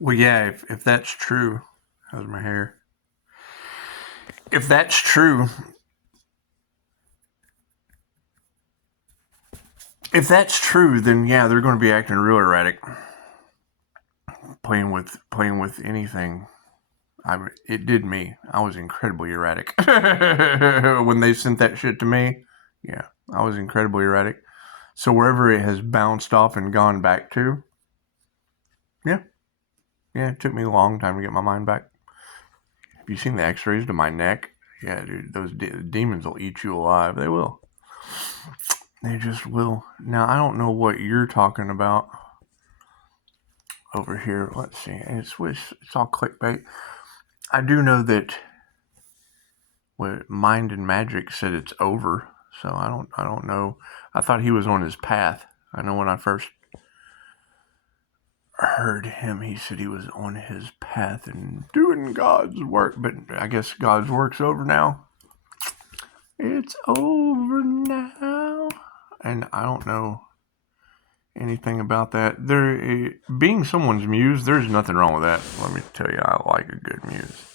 Well, yeah, if that's true, how's my hair? If that's true, then yeah, they're going to be acting real erratic, playing with anything. It did me. I was incredibly erratic when they sent that shit to me. Yeah, I was incredibly erratic. So wherever it has bounced off and gone back to, yeah, it took me a long time to get my mind back. Have you seen the X-rays to my neck? Yeah, dude, those demons will eat you alive. They will. They just will. Now I don't know what you're talking about over here. Let's see. It's all clickbait. I do know that what Mind and Magic said it's over. So I don't know. I thought he was on his path. I know when I first heard him, he said he was on his path and doing God's work. But I guess God's work's over now. It's over now. And I don't know anything about that. Being someone's muse, there's nothing wrong with that. Let me tell you, I like a good muse.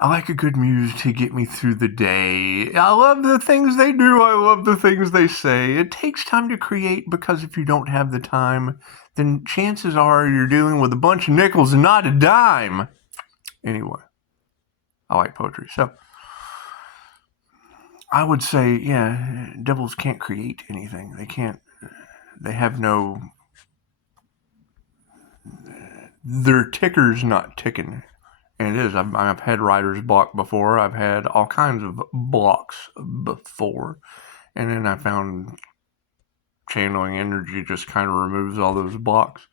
I like a good muse to get me through the day. I love the things they do. I love the things they say. It takes time to create because if you don't have the time, then chances are you're dealing with a bunch of nickels and not a dime. Anyway, I like poetry. So I would say, yeah, devils can't create anything. They can't. They have no. Their ticker's not ticking. And it is. I've had writer's block before. I've had all kinds of blocks before. And then I found channeling energy just kind of removes all those blocks.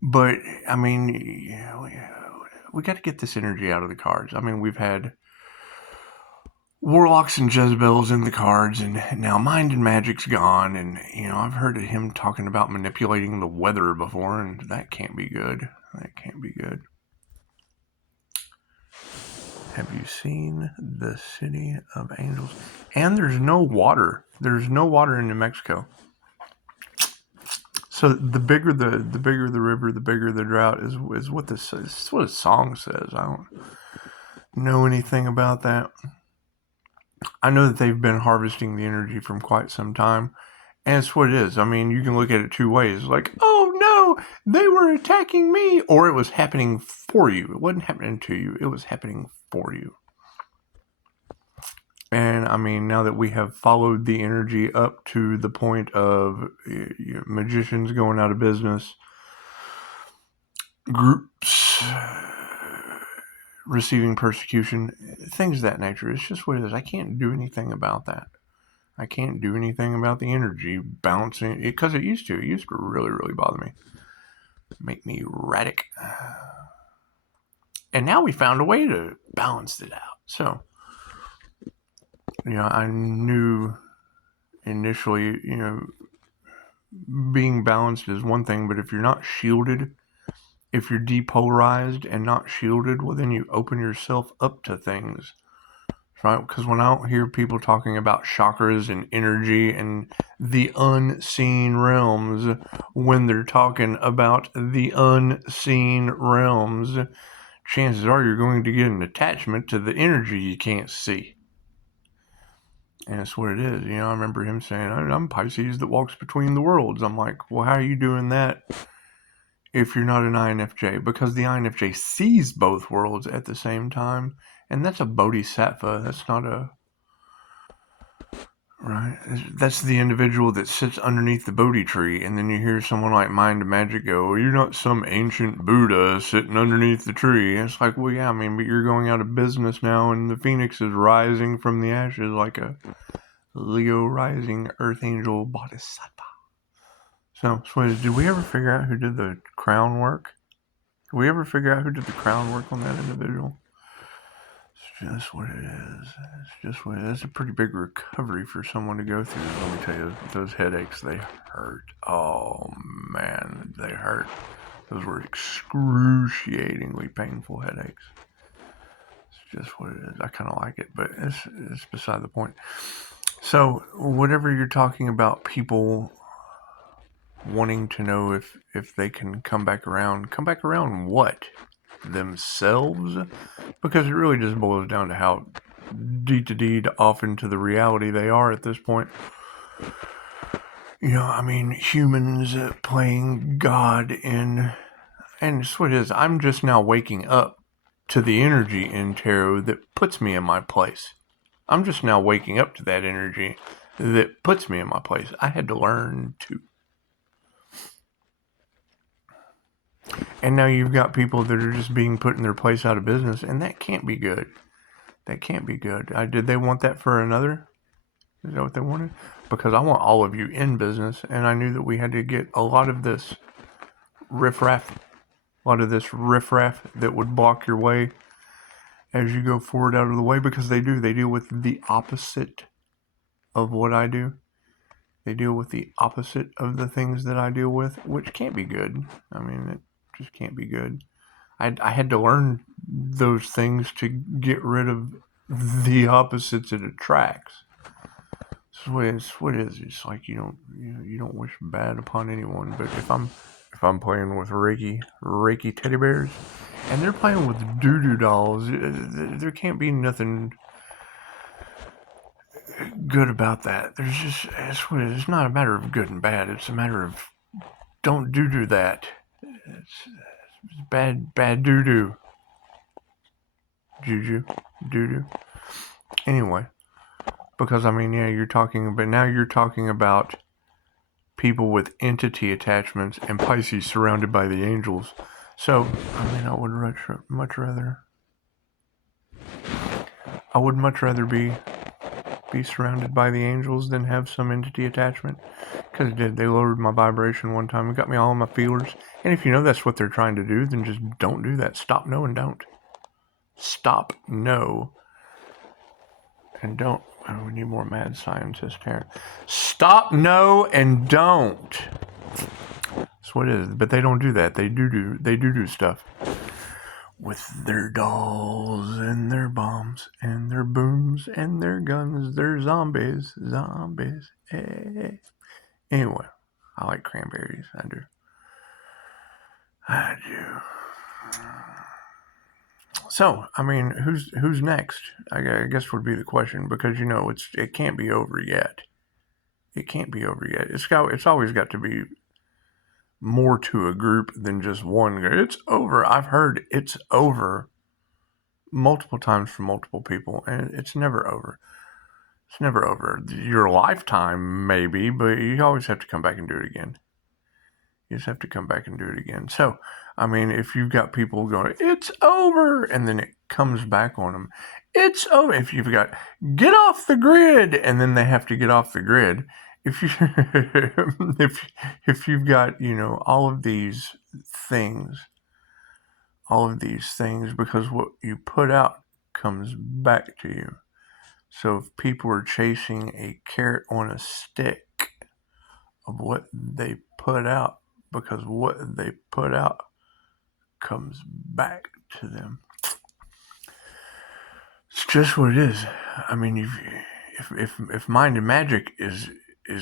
But, I mean, we got to get this energy out of the cards. I mean, we've had warlocks and Jezebels in the cards, and now Mind and Magic's gone. And, I've heard of him talking about manipulating the weather before, and that can't be good. That can't be good. Have you seen the City of Angels? And there's no water. There's no water in New Mexico. So the bigger the river, the bigger the drought is what this is. It's what a song says. I don't know anything about that. I know that they've been harvesting the energy from quite some time, and it's what it is. I mean, you can look at it two ways. Like, oh no, they were attacking me, or it was happening for you. It wasn't happening to you. It was happening for you. And I mean, now that we have followed the energy up to the point of magicians going out of business, groups receiving persecution, things of that nature, it's just what it is. I can't do anything about that. I can't do anything about the energy bouncing, because it used to really, really bother me. Make me erratic. And now we found a way to balance it out. So, I knew initially, being balanced is one thing, but if you're not shielded, if you're depolarized and not shielded, well, then you open yourself up to things, right? Because when I don't hear people talking about chakras and energy and the unseen realms, when they're talking about the unseen realms, chances are you're going to get an attachment to the energy you can't see. And that's what it is. I remember him saying, I'm Pisces that walks between the worlds. I'm like, well, how are you doing that if you're not an INFJ? Because the INFJ sees both worlds at the same time. And that's a bodhisattva. That's not a... Right? That's the individual that sits underneath the Bodhi tree. And then you hear someone like Mind and Magic go, well, you're not some ancient Buddha sitting underneath the tree. And it's like, well, yeah, I mean, but you're going out of business now. And the phoenix is rising from the ashes like a Leo rising Earth Angel Bodhisattva. So, did we ever figure out who did the crown work? Did we ever figure out who did the crown work on that individual? It's just what it is. It's just what it is. It's a pretty big recovery for someone to go through. Let me tell you, those headaches, they hurt. Oh, man, they hurt. Those were excruciatingly painful headaches. It's just what it is. I kind of like it, but it's beside the point. So, whatever you're talking about, people wanting to know if they can come back around. Come back around what? Themselves? Because it really just boils down to how deed off into the reality they are at this point. I mean, humans playing God in... And it's what it is. I'm just now waking up to the energy in tarot that puts me in my place. I'm just now waking up to that energy that puts me in my place. I had to learn to. And now you've got people that are just being put in their place out of business, and that can't be good. That can't be good. Did they want that for another? Is that what they wanted? Because I want all of you in business, and I knew that we had to get a lot of this riffraff that would block your way as you go forward out of the way, because they deal with the opposite of what I do. They deal with the opposite of the things that I deal with, which can't be good. I mean, it just can't be good. I had to learn those things to get rid of the opposites it attracts. It's what it is. It's like you don't wish bad upon anyone. But if I'm playing with Reiki teddy bears, and they're playing with doo-doo dolls, there can't be nothing good about that. It's not a matter of good and bad. It's a matter of don't do that. It's bad doo-doo. Juju. Doo-doo. Anyway. Because, I mean, yeah, you're talking about people with entity attachments and Pisces surrounded by the angels. So, I mean, I would much rather be surrounded by the angels than have some entity attachment. Because it did. They lowered my vibration one time. It got me all on my feelers. And if you know that's what they're trying to do, then just don't do that. Stop, no, and don't. Stop, no, and don't. Oh, we need more mad scientists here. Stop, no, and don't. That's what it is. But they don't do that. They do stuff with their dolls and their bombs and their booms and their guns. They're zombies. Hey. Anyway, I like cranberries. I do. So, I mean, who's next? I guess would be the question, because it can't be over yet. It can't be over yet. It's always got to be more to a group than just one. It's over. I've heard it's over multiple times from multiple people, and it's never over. It's never over. Your lifetime, maybe, but you always have to come back and do it again. You just have to come back and do it again. So, I mean, if you've got people going, it's over, and then it comes back on them, it's over. If you've got, get off the grid, and then they have to get off the grid. If you, if you've got, all of these things, because what you put out comes back to you. So if people are chasing a carrot on a stick of what they put out, because what they put out comes back to them. It's just what it is. I mean, if Mind and Magic is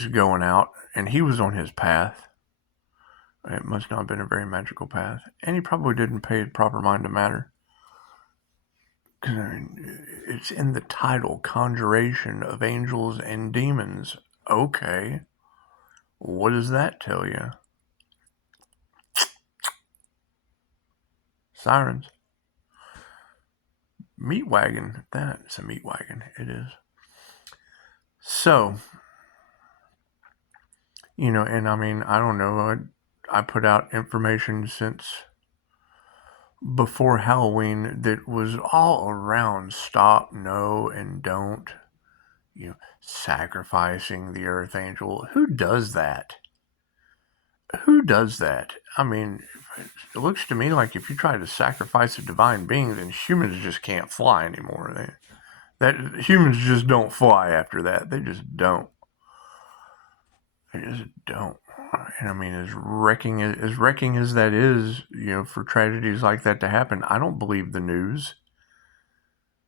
going out, and he was on his path, it must not have been a very magical path, and he probably didn't pay proper mind to matter. Because, I mean, it's in the title, Conjuration of Angels and Demons. Okay, what does that tell you? Sirens. Meat wagon. That's a meat wagon. It is. So, and I mean, I don't know. I put out information since before Halloween that was all around stop, no, and don't. Sacrificing the Earth Angel. Who does that? I mean, it looks to me like if you try to sacrifice a divine being, then humans just can't fly anymore. Humans just don't fly after that. They just don't. And I mean, as wrecking as that is, for tragedies like that to happen, I don't believe the news.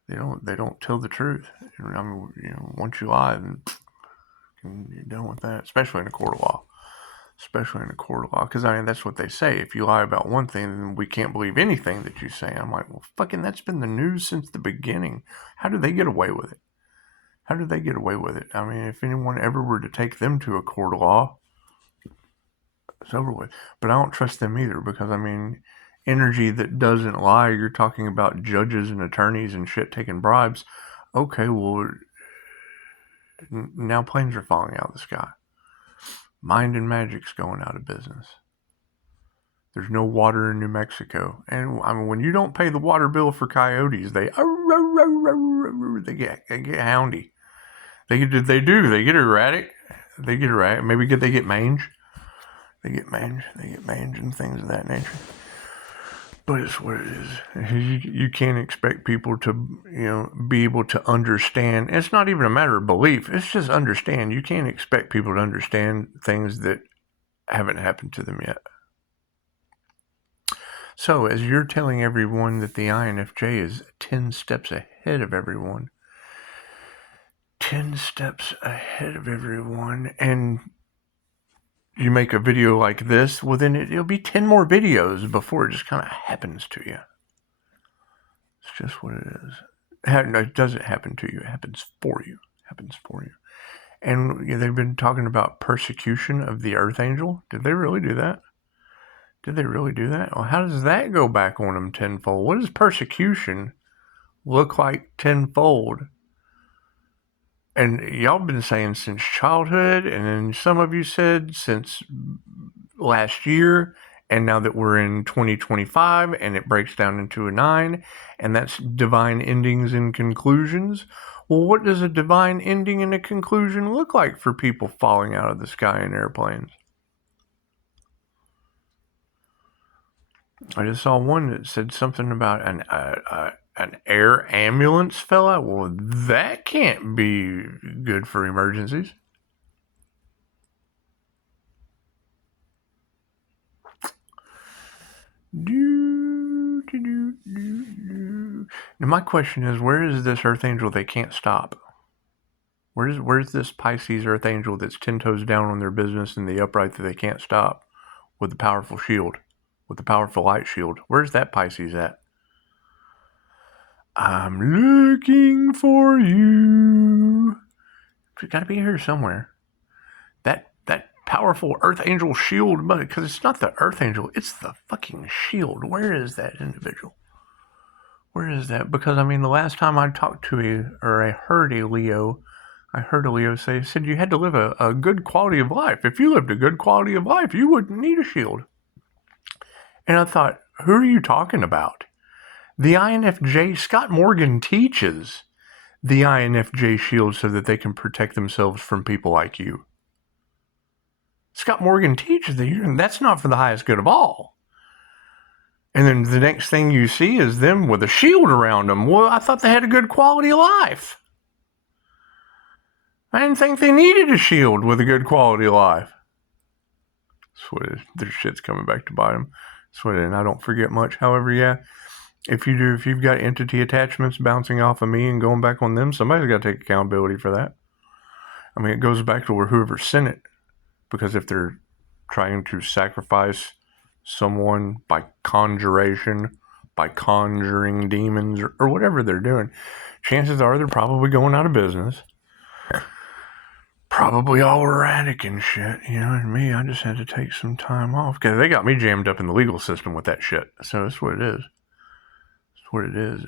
They don't tell the truth. I mean, once you lie, then you're done with that, especially in a court of law. especially in a court of law, because I mean, that's what they say. If you lie about one thing, then we can't believe anything that you say. I'm like, well, fucking, that's been the news since the beginning. How do they get away with it? How do they get away with it? I mean, if anyone ever were to take them to a court of law, it's over with. But I don't trust them either, because I mean, energy that doesn't lie, you're talking about judges and attorneys and shit taking bribes. Okay, well, now planes are falling out of the sky. Mind and Magic's going out of business. There's no water in New Mexico. And I mean, when you don't pay the water bill for coyotes, they get houndy. They get erratic. Maybe they get mange. They get mange and things of that nature. But it's what it is. You can't expect people to, be able to understand. It's not even a matter of belief. It's just understand. You can't expect people to understand things that haven't happened to them yet. So, as you're telling everyone that the INFJ is 10 steps ahead of everyone, 10 steps ahead of everyone, and you make a video like this, well, then it'll be 10 more videos before it just kind of happens to you. It's just what it is. It doesn't happen to you. It happens for you. And they've been talking about persecution of the Earth Angel. Did they really do that? Well, how does that go back on them tenfold? What does persecution look like tenfold? And y'all been saying since childhood, and then some of you said since last year, and now that we're in 2025, and it breaks down into a 9, and that's divine endings and conclusions. Well, what does a divine ending and a conclusion look like for people falling out of the sky in airplanes? I just saw one that said something about an air ambulance fell out. Well, that can't be good for emergencies. Now, my question is, where is this Earth Angel they can't stop? Where's this Pisces Earth Angel that's 10 toes down on their business in the upright that they can't stop with the powerful shield? With the powerful light shield. Where's that Pisces at? I'm looking for you. It's got to be here somewhere. That powerful Earth Angel shield, because it's not the Earth Angel, it's the fucking shield. Where is that individual? Where is that? Because, I mean, the last time I talked to I heard a Leo say, said you had to live a good quality of life. If you lived a good quality of life, you wouldn't need a shield. And I thought, who are you talking about? The INFJ, Scott Morgan teaches the INFJ shield so that they can protect themselves from people like you. Scott Morgan teaches that's not for the highest good of all. And then the next thing you see is them with a shield around them. Well, I thought they had a good quality of life. I didn't think they needed a shield with a good quality of life. That's what it is. Their shit's coming back to bite them. And I don't forget much. However, yeah, if you've got entity attachments bouncing off of me and going back on them, somebody's got to take accountability for that. I mean, it goes back to whoever sent it, because if they're trying to sacrifice someone by conjuration, by conjuring demons, or whatever they're doing, chances are they're probably going out of business. Probably all erratic and shit, and me, I just had to take some time off because they got me jammed up in the legal system with that shit. So that's what it is.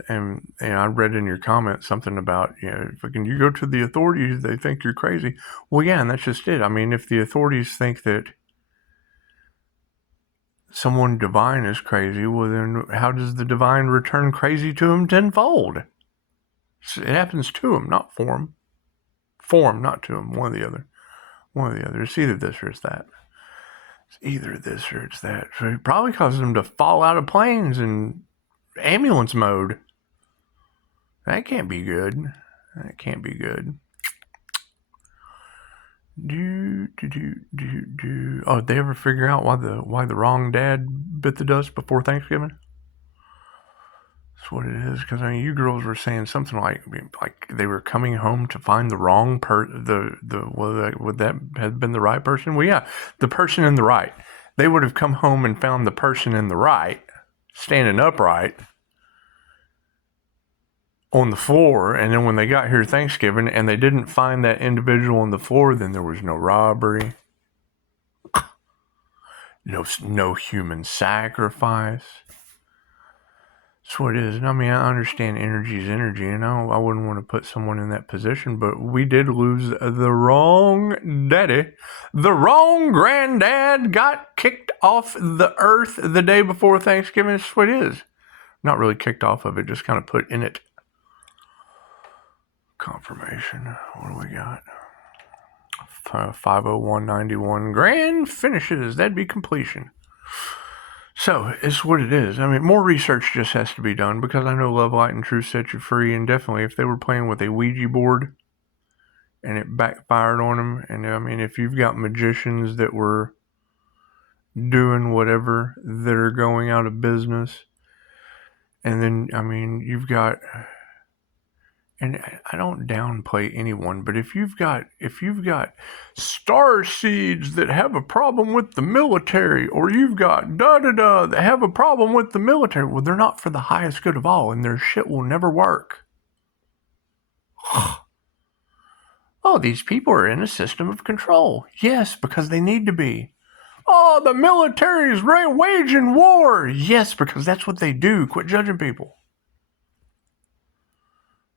And I read in your comments something about, if you go to the authorities, they think you're crazy. Well, yeah, and that's just it. I mean, if the authorities think that someone divine is crazy, well, then how does the divine return crazy to him tenfold? It happens to him, not for him. Form, not to him. One or the other. It's either this or it's that. So it probably causes them to fall out of planes in ambulance mode. That can't be good. Oh, did they ever figure out why the wrong dad bit the dust before Thanksgiving? That's what it is. Because I mean, you girls were saying something like they were coming home to find the wrong would that have been the right person? Well, yeah, the person in the right. They would have come home and found the person in the right, standing upright on the floor, and then when they got here Thanksgiving and they didn't find that individual on the floor, then there was no robbery, no human sacrifice. That's what it is. And I mean, I understand energy is energy, and I wouldn't want to put someone in that position, but we did lose the wrong daddy. The wrong granddad got kicked off the earth the day before Thanksgiving. That's what it is. Not really kicked off of it, just kind of put in it. Confirmation. What do we got? 50191 grand finishes. That'd be completion. So, it's what it is. I mean, more research just has to be done, because I know Love, Light, and Truth set you free, and definitely if they were playing with a Ouija board and it backfired on them, and I mean, if you've got magicians that were doing whatever that are going out of business, and then, I mean, you've got... And I don't downplay anyone, but if you've got star seeds that have a problem with the military, or you've got that have a problem with the military, well, they're not for the highest good of all, and their shit will never work. Oh, these people are in a system of control. Yes, because they need to be. Oh, the military's waging war. Yes, because that's what they do. Quit judging people.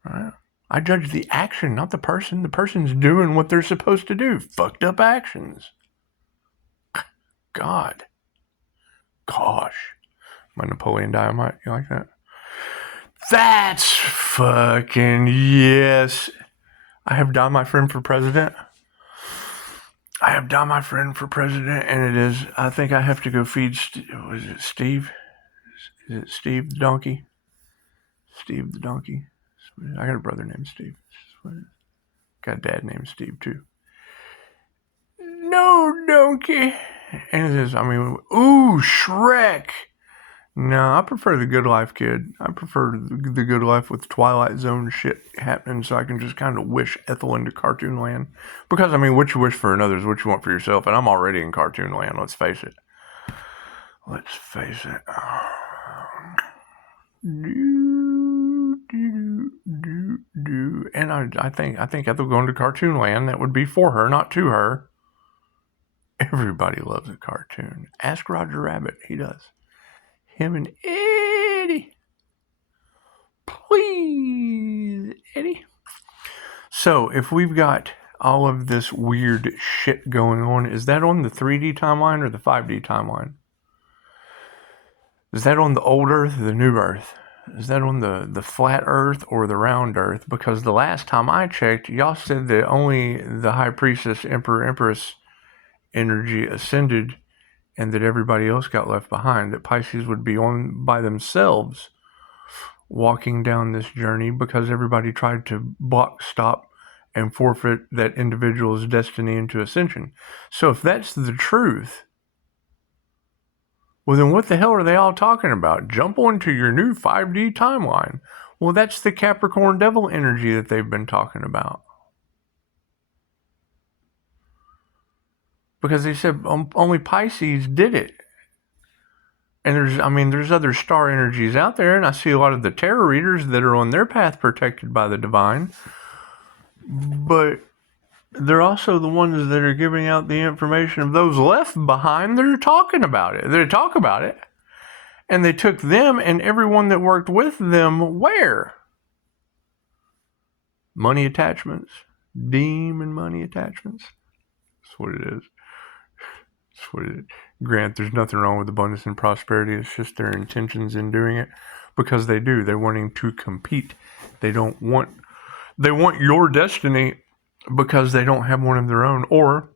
Right. I judge the action, not the person. The person's doing what they're supposed to do. Fucked up actions. God. Gosh. My Napoleon Dynamite. You like that? That's fucking yes. I have done my friend for president. And it is, I think I have to go feed, was it Steve? Is it Steve the donkey? Steve the donkey. I got a brother named Steve. Got a dad named Steve too. No, donkey. And it is, I mean, ooh, Shrek. No, I prefer the Good Life kid. I prefer the Good Life with Twilight Zone shit happening, so I can just kind of wish Ethel into cartoon land. Because, I mean, what you wish for another is what you want for yourself, and I'm already in cartoon land, let's face it. And I think Ethel going to cartoon land, that would be for her, not to her. Everybody loves a cartoon. Ask Roger Rabbit, he does. Him and Eddie. Please, Eddie. So, if we've got all of this weird shit going on, is that on the 3D timeline or the 5D timeline? Is that on the old Earth or the new Earth? Is that on the flat Earth or the round Earth? Because the last time I checked, y'all said that only the High Priestess, Emperor, Empress energy ascended, and that everybody else got left behind, that Pisces would be on by themselves walking down this journey because everybody tried to block, stop, and forfeit that individual's destiny into ascension. So if that's the truth, well then what the hell are they all talking about? Jump onto your new 5D timeline. Well, that's the Capricorn devil energy that they've been talking about. Because they said only Pisces did it. And there's other star energies out there, and I see a lot of the tarot readers that are on their path protected by the divine. But they're also the ones that are giving out the information of those left behind that are talking about it. They talk about it. And they took them and everyone that worked with them where? Money attachments. Demon money attachments. That's what it is. Grant, there's nothing wrong with abundance and prosperity. It's just their intentions in doing it, because they do. They're wanting to compete. They want your destiny because they don't have one of their own, or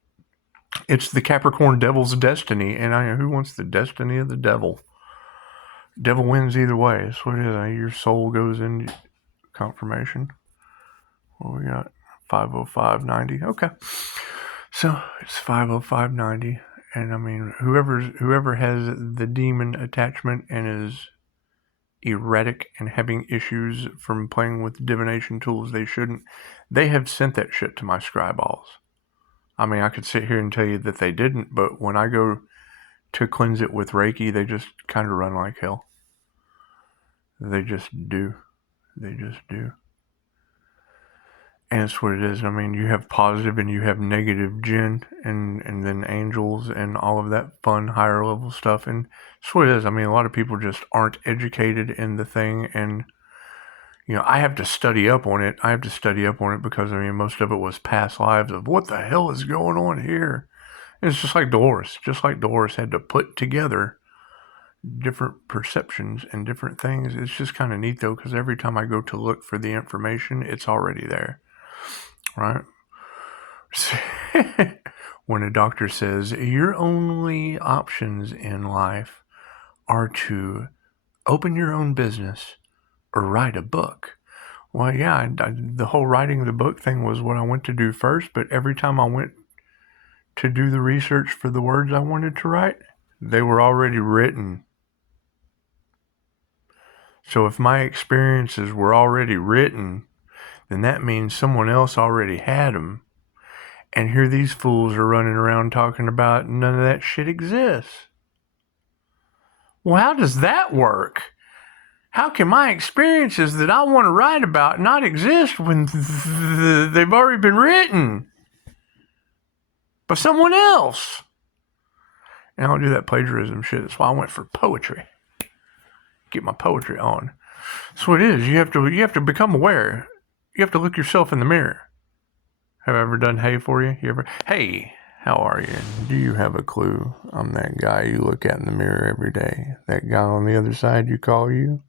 it's the Capricorn devil's destiny. And who wants the destiny of the devil? Devil wins either way. That's what it is. Your soul goes into confirmation. What we got? 50590. Okay. So it's 50590. And I mean, whoever has the demon attachment and is erratic and having issues from playing with divination tools they shouldn't, they have sent that shit to my scribe balls. I mean, I could sit here and tell you that they didn't, but when I go to cleanse it with Reiki, they just kind of run like hell. They just do. They just do. And it's what it is. I mean, you have positive and you have negative jinn and then angels and all of that fun higher level stuff. And it's what it is. I mean, a lot of people just aren't educated in the thing. And, I have to study up on it. Because, I mean, most of it was past lives of what the hell is going on here. And it's just like Dolores. Had to put together different perceptions and different things. It's just kind of neat, though, because every time I go to look for the information, it's already there. Right? When a doctor says your only options in life are to open your own business or write a book. Well, yeah, the whole writing the book thing was what I went to do first, but every time I went to do the research for the words I wanted to write, they were already written. So if my experiences were already written, then that means someone else already had them. And here these fools are running around talking about none of that shit exists. Well, how does that work? How can my experiences that I want to write about not exist when they've already been written by someone else? And I don't do that plagiarism shit. That's why I went for poetry. Get my poetry on. That's what it is. You have to become aware. You have to look yourself in the mirror. Have I ever done hey for you? Hey, how are you? Do you have a clue? I'm that guy you look at in the mirror every day. That guy on the other side you call you.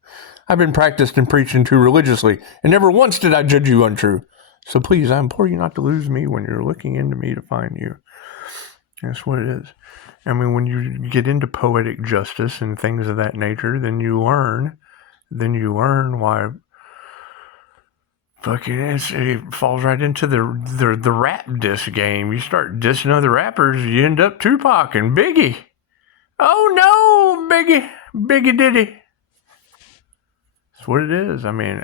I've been practiced and preaching to religiously, and never once did I judge you untrue. So please, I implore you not to lose me when you're looking into me to find you. That's what it is. I mean, when you get into poetic justice and things of that nature, then you learn why fucking it falls right into the rap diss game. You start dissing other rappers, you end up Tupac and Biggie. Oh no, Biggie Diddy. That's what it is. I mean,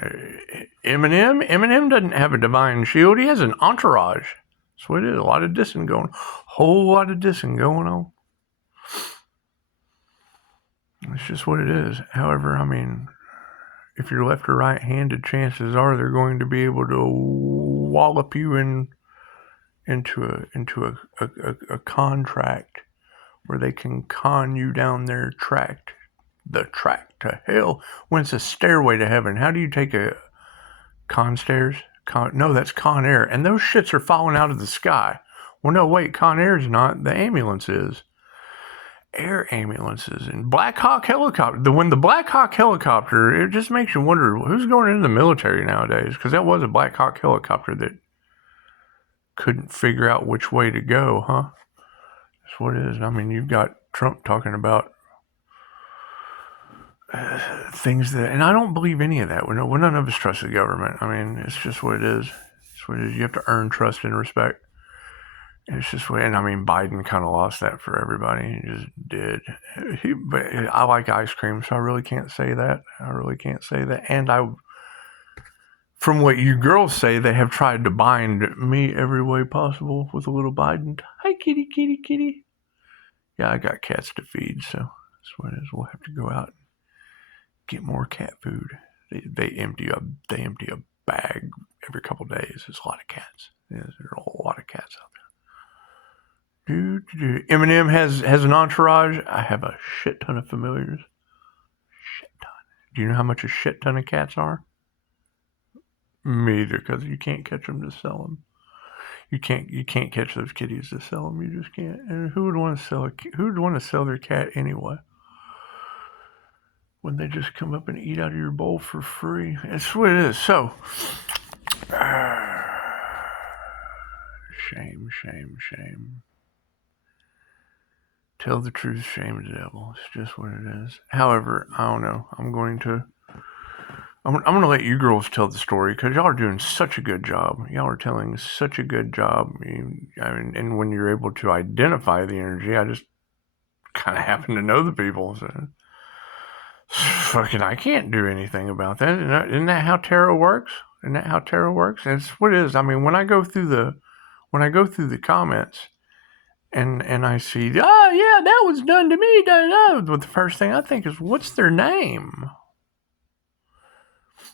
Eminem doesn't have a divine shield. He has an entourage. That's what it is. A lot of dissing going on. Whole lot of dissing going on. It's just what it is. However, I mean, if you're left or right-handed, chances are they're going to be able to wallop you into a contract where they can con you down their track, the track to hell, when it's a stairway to heaven. How do you take a con stairs? No, that's Con Air, and those shits are falling out of the sky. Well, no, wait, Con Air's not. The ambulance is. Air ambulances and Black Hawk helicopter. When the Black Hawk helicopter, it just makes you wonder who's going into the military nowadays, because that was a Black Hawk helicopter that couldn't figure out which way to go, huh? That's what it is. I mean, you've got Trump talking about things that, and I don't believe any of that. Well, none of us trust the government. I mean, it's just what it is. It's what it is. You have to earn trust and respect. It's just, and I mean, Biden kind of lost that for everybody. He just did. But I like ice cream, so I really can't say that. And from what you girls say, they have tried to bind me every way possible with a little Biden. Hi, kitty, kitty, kitty. Yeah, I got cats to feed, so that's what it is. We'll have to go out and get more cat food. They empty a bag every couple of days. There's a lot of cats. There's a whole lot of cats out there. Eminem has an entourage. I have a shit ton of familiars. Shit ton. Do you know how much a shit ton of cats are? Me either, because you can't catch them to sell them. You can't catch those kitties to sell them. You just can't. And who would want to sell their cat anyway? When they just come up and eat out of your bowl for free. That's what it is. So, shame. Tell the truth, shame the devil. It's just what it is. However, I don't know. I'm going to let you girls tell the story, because y'all are doing such a good job. Y'all are telling such a good job. And when you're able to identify the energy, I just kind of happen to know the people. Fucking, I can't do anything about that. Isn't that how tarot works? Isn't that how tarot works? That's what it is. I mean, when I go through the comments and I see, oh yeah, that was done to me. But the first thing I think is, what's their name?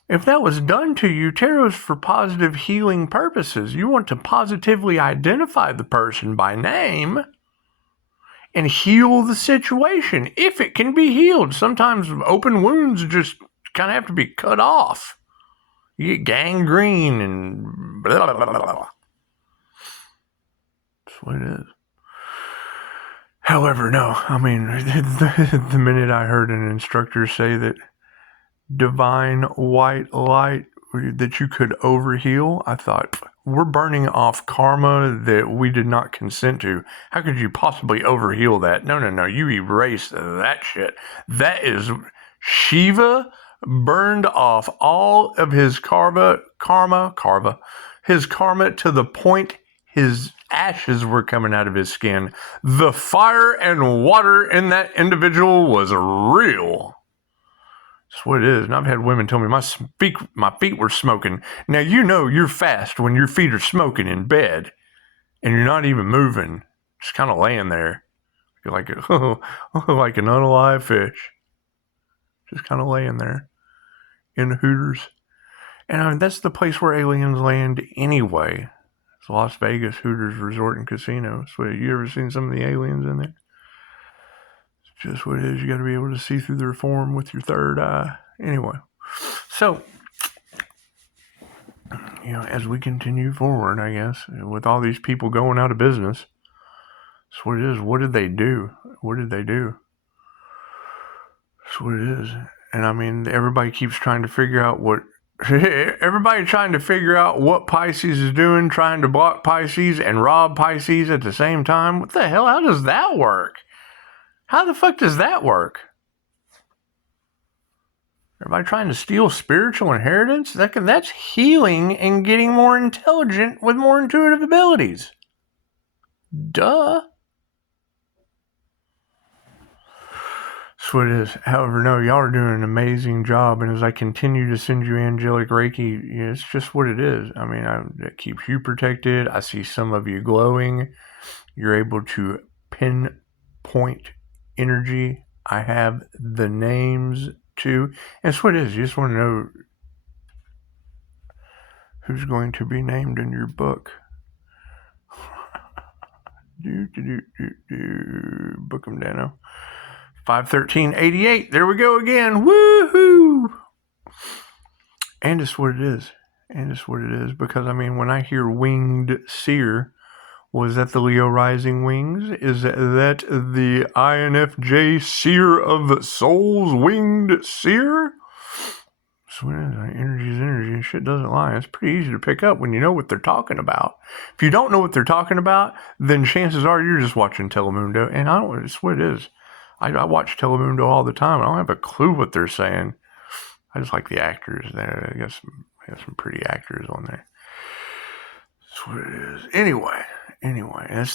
If that was done to you, tarot's for positive healing purposes. You want to positively identify the person by name and heal the situation if it can be healed. Sometimes open wounds just kind of have to be cut off. You get gangrene and blah, blah, blah, blah. That's what it is. However, no, I mean, the minute I heard an instructor say that divine white light that you could overheal, I thought, we're burning off karma that we did not consent to. How could you possibly overheal that? No, you erase that shit. That is Shiva burned off all of his karma, his karma to the point his ashes were coming out of his skin. The fire and water in that individual was real. That's what it is. And I've had women tell me my feet were smoking. Now, you know you're fast when your feet are smoking in bed and you're not even moving, just kind of laying there. You're like an unalive fish. Just kind of laying there in Hooters. And I mean, that's the place where aliens land anyway. It's Las Vegas Hooters Resort and Casino. So you ever seen some of the aliens in there? Just what it is. You got to be able to see through their form with your third eye. Anyway, so, as we continue forward, I guess, with all these people going out of business, that's what it is. What did they do? That's what it is. And I mean, everybody keeps trying to figure out what Pisces is doing, trying to block Pisces and rob Pisces at the same time. What the hell? How does that work? How the fuck does that work? Everybody trying to steal spiritual inheritance? That's healing and getting more intelligent with more intuitive abilities. Duh. That's what it is. However, no, y'all are doing an amazing job. And as I continue to send you angelic Reiki, it's just what it is. I mean, it keeps you protected. I see some of you glowing. You're able to pinpoint energy. I have the names too. And that's what it is. You just want to know who's going to be named in your book. Book them, Dano. 51388. There we go again. Woohoo! And it's what it is. Because, I mean, when I hear winged seer, was that the Leo rising wings? Is that the INFJ seer of souls, winged seer? So energy is energy, and shit doesn't lie. It's pretty easy to pick up when you know what they're talking about. If you don't know what they're talking about, then chances are you're just watching Telemundo. And it's what it is. I watch Telemundo all the time. I don't have a clue what they're saying. I just like the actors there. I guess some pretty actors on there. That's what it is. Anyway,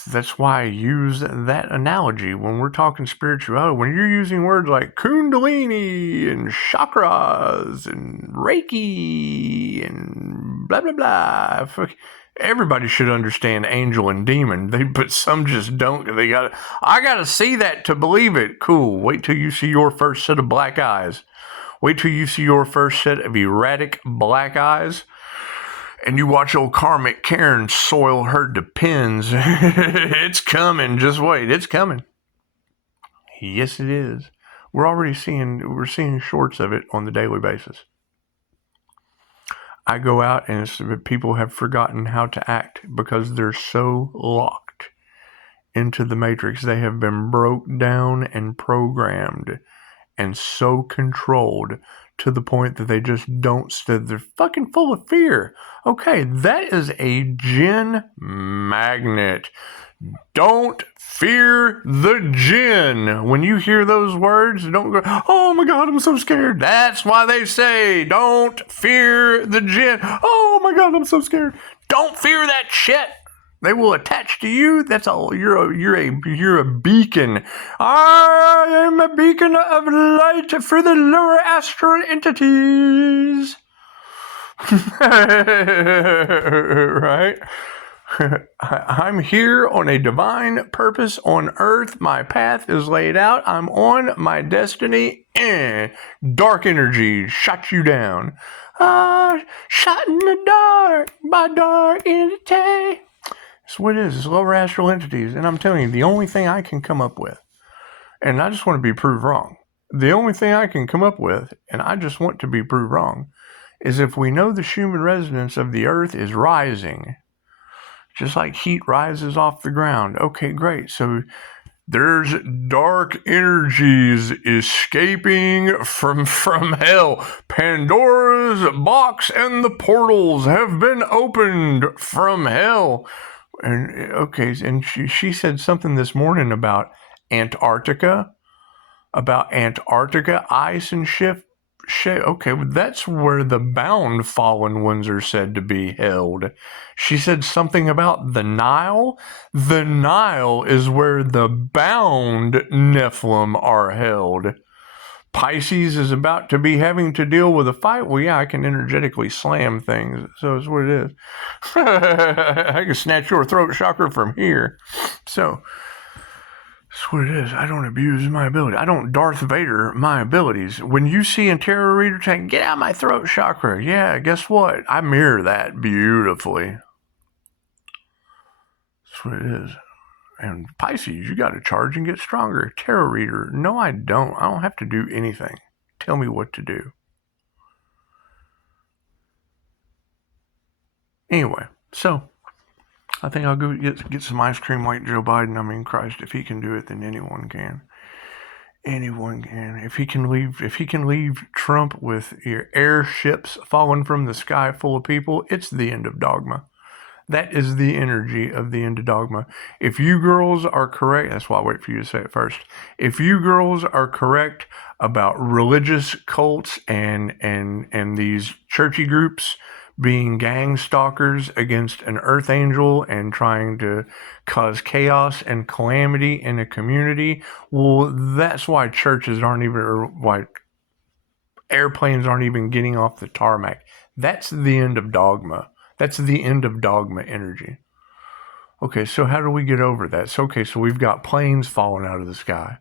that's why I use that analogy when we're talking spirituality. When you're using words like Kundalini and chakras and Reiki and blah, blah, blah. Everybody should understand angel and demon. But some just don't. I gotta see that to believe it. Cool. Wait till you see your first set of black eyes. Wait till you see your first set of erratic black eyes. And you watch old Karmic Karen soil her to pins. It's coming. Just wait. It's coming. Yes, it is. We're seeing shorts of it on the daily basis. I go out and people have forgotten how to act because they're so locked into the matrix. They have been broke down and programmed and so controlled to the point that they just don't they're fucking full of fear. Okay, that is a jinn magnet. Don't fear the jinn. When you hear those words, don't go, oh my God, I'm so scared. That's why they say, don't fear the jinn. Oh my God, I'm so scared. Don't fear that shit. They will attach to you. That's all. You're a beacon. I am a beacon of light for the lower astral entities. Right? I'm here on a divine purpose on earth. My path is laid out. I'm on my destiny. Dark energy shot you down. Shot in the dark by dark entity. That's what it is. It's lower astral entities. And I'm telling you, the only thing I can come up with, and I just want to be proved wrong, the only thing I can come up with, and I just want to be proved wrong, is if we know the Schumann resonance of the earth is rising, just like heat rises off the ground. Okay, great. So there's dark energies escaping from hell. Pandora's box and the portals have been opened from hell. And okay, and she said something this morning about Antarctica ice and shit. Okay, that's where the bound fallen ones are said to be held. She said something about the Nile. The Nile is where the bound Nephilim are held. Pisces is about to be having to deal with a fight. Well, yeah, I can energetically slam things. So it's what it is. I can snatch your throat chakra from here. So that's what it is. I don't abuse my ability. I don't Darth Vader my abilities. When you see a tarot reader saying, get out of my throat chakra, yeah, guess what? I mirror that beautifully. That's what it is. And Pisces, you got to charge and get stronger. Tarot reader, no, I don't. I don't have to do anything. Tell me what to do. Anyway, so I think I'll go get some ice cream like Joe Biden. I mean, Christ, if he can do it, then anyone can. Anyone can. If he can leave Trump with airships falling from the sky full of people, it's the end of dogma. That is the energy of the end of dogma. If you girls are correct, that's why I wait for you to say it first. If you girls are correct about religious cults and these churchy groups being gang stalkers against an earth angel and trying to cause chaos and calamity in a community, well, that's why churches aren't even, or why airplanes aren't even getting off the tarmac. That's the end of dogma. That's the end of dogma energy. Okay, so how do we get over that? So we've got planes falling out of the sky.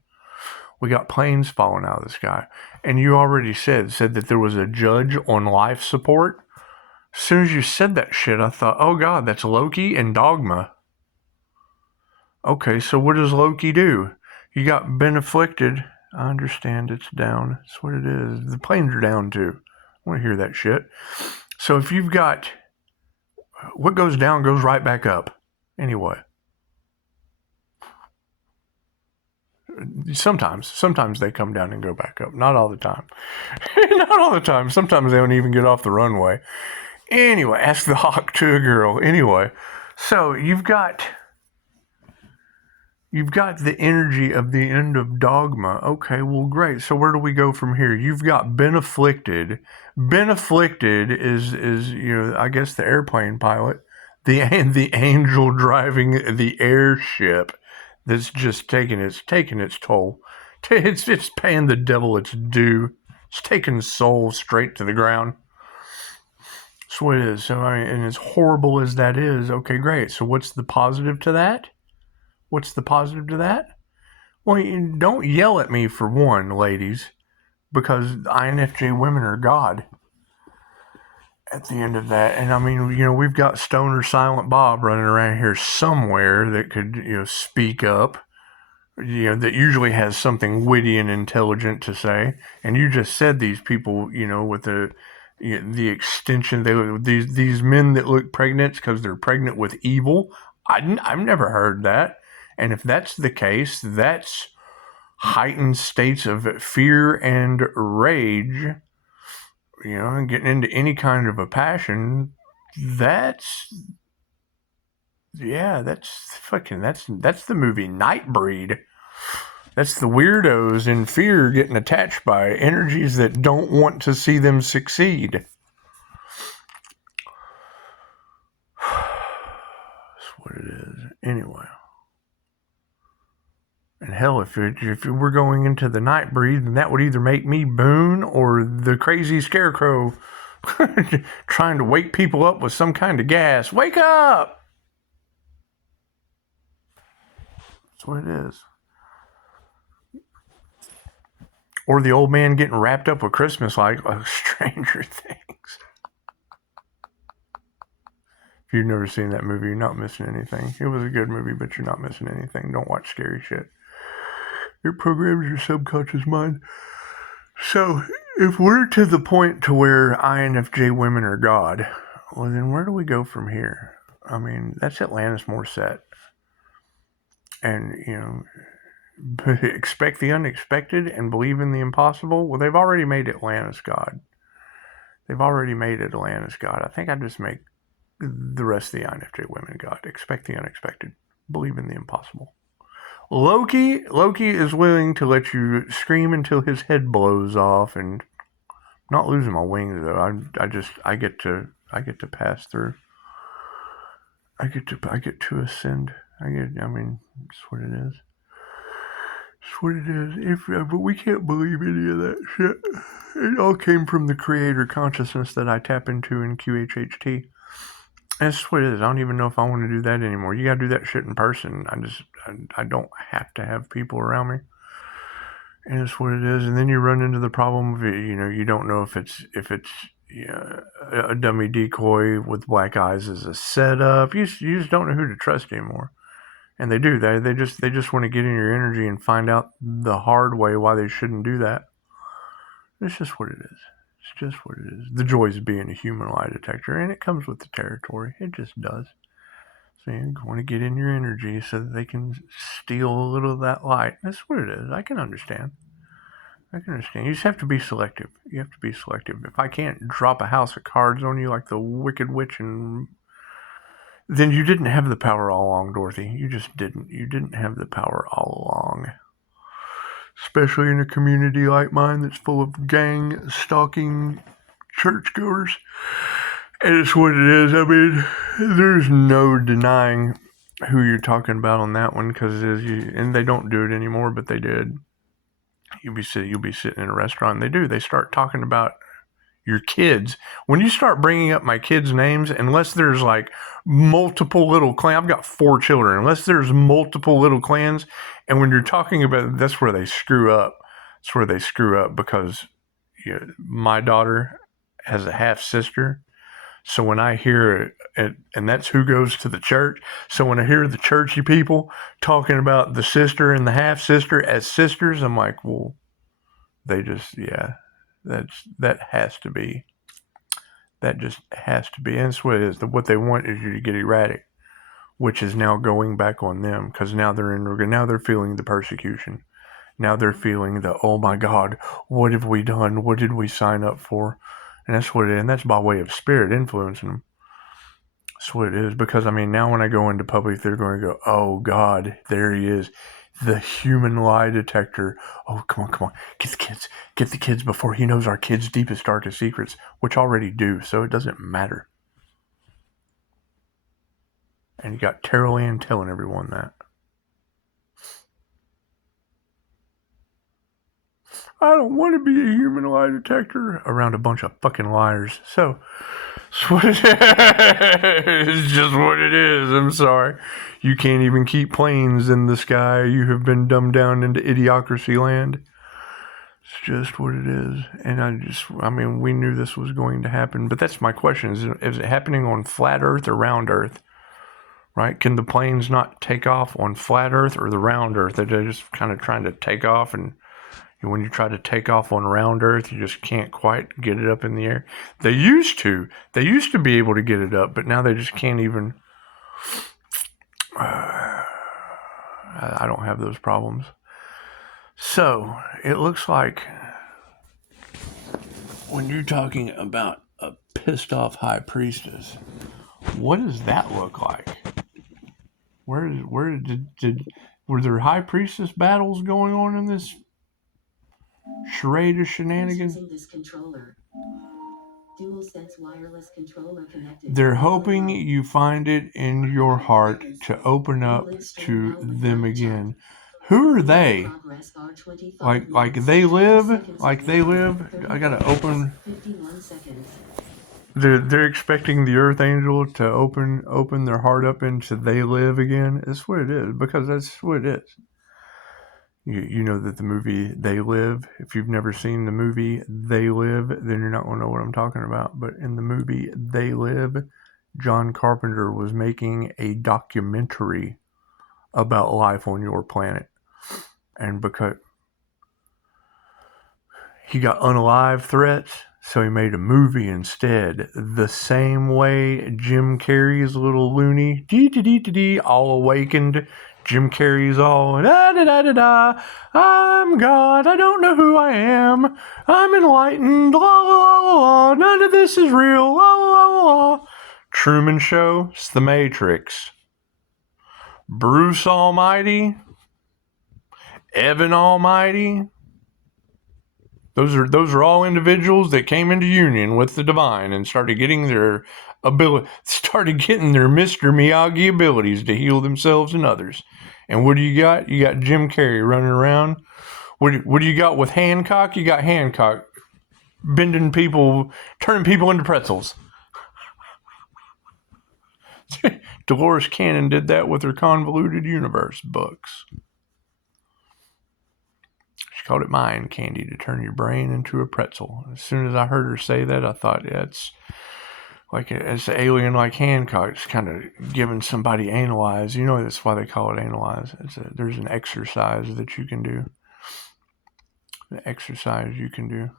And you already said that there was a judge on life support. As soon as you said that shit, I thought, oh God, that's Loki and dogma. Okay, so what does Loki do? You got been afflicted. I understand it's down. That's what it is. The planes are down too. I want to hear that shit. So if you've got what goes down goes right back up. Anyway. Sometimes they come down and go back up. Not all the time. Not all the time. Sometimes they don't even get off the runway. Anyway, ask the hawk to a girl. Anyway, so you've got the energy of the end of dogma. Okay, well, great. So where do we go from here? You've got been afflicted. Been afflicted is I guess the airplane pilot, the angel driving the airship that's just taking its toll. It's paying the devil its due. It's taking souls straight to the ground. That's what it is. So and as horrible as that is, okay, great. So what's the positive to that? Well, don't yell at me for one, ladies, because INFJ women are God at the end of that. And I mean, we've got Stoner Silent Bob running around here somewhere that could, speak up, that usually has something witty and intelligent to say. And you just said these people, with the extension, these men that look pregnant because they're pregnant with evil. I've never heard that. And if that's the case, that's heightened states of fear and rage, and getting into any kind of a passion. That's the movie Nightbreed. That's the weirdos in fear getting attached by energies that don't want to see them succeed. That's what it is. Anyway. And hell, if we're going into the night breed, then that would either make me Boone or the crazy scarecrow trying to wake people up with some kind of gas. Wake up! That's what it is. Or the old man getting wrapped up with Christmas like Stranger Things. If you've never seen that movie, you're not missing anything. It was a good movie, but you're not missing anything. Don't watch scary shit. It programs your subconscious mind. So, if we're to the point to where INFJ women are God, well, then where do we go from here? I mean, that's Atlantis Morissette. And, expect the unexpected and believe in the impossible. Well, they've already made Atlantis God. They've already made Atlantis God. I think I just make the rest of the INFJ women God. Expect the unexpected. Believe in the impossible. Loki is willing to let you scream until his head blows off, and not losing my wings though. I get to pass through. I get to ascend. It's what it is. It's what it is. But we can't believe any of that shit. It all came from the creator consciousness that I tap into in QHHT. That's what it is. I don't even know if I want to do that anymore. You gotta do that shit in person. I don't have to have people around me. And it's what it is. And then you run into the problem of it. You don't know if it's a dummy decoy with black eyes as a setup. You just don't know who to trust anymore. And they do. They just want to get in your energy and find out the hard way why they shouldn't do that. It's just what it is. It's just what it is. The joys of being a human lie detector, and it comes with the territory. It just does. So you want to get in your energy so that they can steal a little of that light. That's what it is. I can understand. You just have to be selective. If I can't drop a house of cards on you like the Wicked Witch, then you didn't have the power all along, Dorothy. You just didn't. You didn't have the power all along. Especially in a community like mine that's full of gang stalking churchgoers. And it's what it is. I mean, there's no denying who you're talking about on that one, and they don't do it anymore, but they did. You'll be sitting in a restaurant, and they do. They start talking about your kids. When you start bringing up my kids' names, unless there's like multiple little clans, I've got 4 children, unless there's multiple little clans, and when you're talking about it, that's where they screw up. That's where they screw up because my daughter has a half sister. So when I hear it, and that's who goes to the church. So when I hear the churchy people talking about the sister and the half sister as sisters, I'm like, well, they just, that has to be. That just has to be. And that's what it is. What they want is you to get erratic, which is now going back on them because now they're feeling the persecution. Now they're feeling the, oh my God, what have we done? What did we sign up for? And that's what it is. And that's by way of spirit influencing them. That's what it is. Because, now when I go into public, they're going to go, oh God, there he is. The human lie detector. Oh, come on. Get the kids before he knows our kids' deepest, darkest secrets, which already do. So it doesn't matter. And you got Terrell Ann telling everyone that. I don't want to be a human lie detector around a bunch of fucking liars. So, it's just what it is. I'm sorry. You can't even keep planes in the sky. You have been dumbed down into idiocracy land. It's just what it is. And we knew this was going to happen. But that's my question. Is it happening on flat Earth or round Earth? Right? Can the planes not take off on flat Earth or the round Earth? They're just kind of trying to take off, and when you try to take off on round Earth, you just can't quite get it up in the air. They used to be able to get it up, but now they just can't even. I don't have those problems. So it looks like when you're talking about a pissed off high priestess, what does that look like? Were there high priestess battles going on in this charade of shenanigans? Using this controller. DualSense wireless controller connected. They're hoping you find it in your heart to open up to them again. Who are they? Like they live? Like they live? I gotta open. 51 seconds. They're expecting the Earth Angel to open their heart up into they live again. That's what it is, because that's what it is. You know that the movie They Live, if you've never seen the movie They Live, then you're not going to know what I'm talking about. But in the movie They Live, John Carpenter was making a documentary about life on your planet. And because he got unalive threats, so he made a movie instead. The same way Jim Carrey's little loony, dee-dee-dee-dee-dee, all awakened. Jim Carrey's all, da-da-da-da-da, I'm God, I don't know who I am, I'm enlightened, la la la la la, none of this is real, la la la la. Truman Show, it's The Matrix. Bruce Almighty, Evan Almighty, those are all individuals that came into union with the divine and started getting their Mr. Miyagi abilities to heal themselves and others. And what do you got? You got Jim Carrey running around. What do you got with Hancock? You got Hancock bending people, turning people into pretzels. Dolores Cannon did that with her Convoluted Universe books. She called it mind candy, to turn your brain into a pretzel. As soon as I heard her say that, I thought, yeah, it's like it's an alien like Hancock. It's kind of giving somebody analyze. You know, that's why they call it analyze. There's an exercise that you can do. The exercise you can do.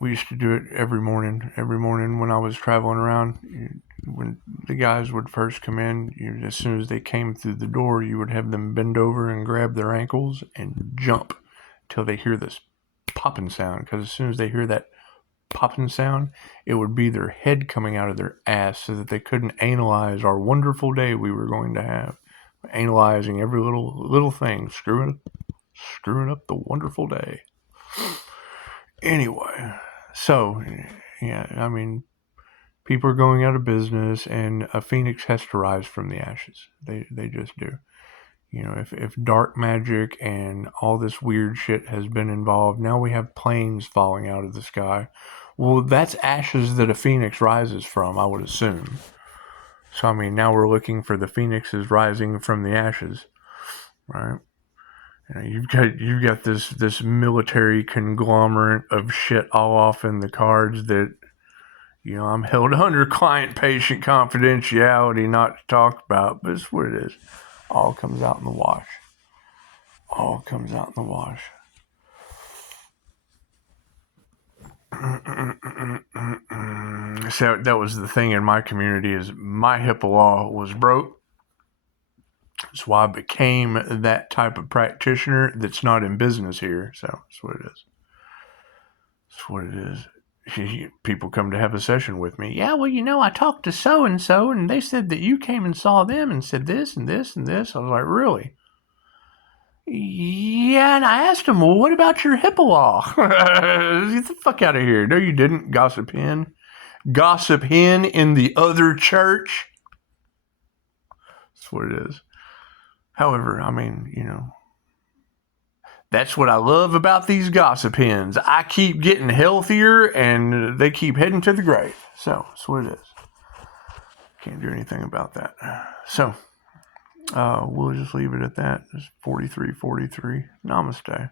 We used to do it every morning. Every morning when I was traveling around, when the guys would first come in, as soon as they came through the door, you would have them bend over and grab their ankles and jump till they hear this popping sound. Because as soon as they hear that popping sound, it would be their head coming out of their ass, so that they couldn't analyze our wonderful day we were going to have. Analyzing every little thing, screwing up the wonderful day. Anyway, so yeah, I mean, people are going out of business, and a phoenix has to rise from the ashes. They just do. You know, if dark magic and all this weird shit has been involved, now we have planes falling out of the sky. Well, that's ashes that a phoenix rises from, I would assume. So, I mean, now we're looking for the phoenixes rising from the ashes, right? You know, you've got this military conglomerate of shit all off in the cards that, you know, I'm held under client-patient confidentiality not to talk about, but it's what it is. All comes out in the wash. All comes out in the wash. So that was the thing in my community, is my HIPAA law was broke. That's why I became that type of practitioner that's not in business here. So that's what it is. That's what it is. People come to have a session with me. Yeah, well, you know, I talked to so-and-so, and they said that you came and saw them and said this and this and this. I was like, really? Yeah, and I asked them, well, what about your HIPAA law? Get the fuck out of here. No, you didn't, gossip hen. Gossip hen in the other church. That's what it is. However, I mean, you know, that's what I love about these gossip hens. I keep getting healthier, and they keep heading to the grave. So, that's what it is. Can't do anything about that. So, we'll just leave it at that. It's 43:43. Namaste.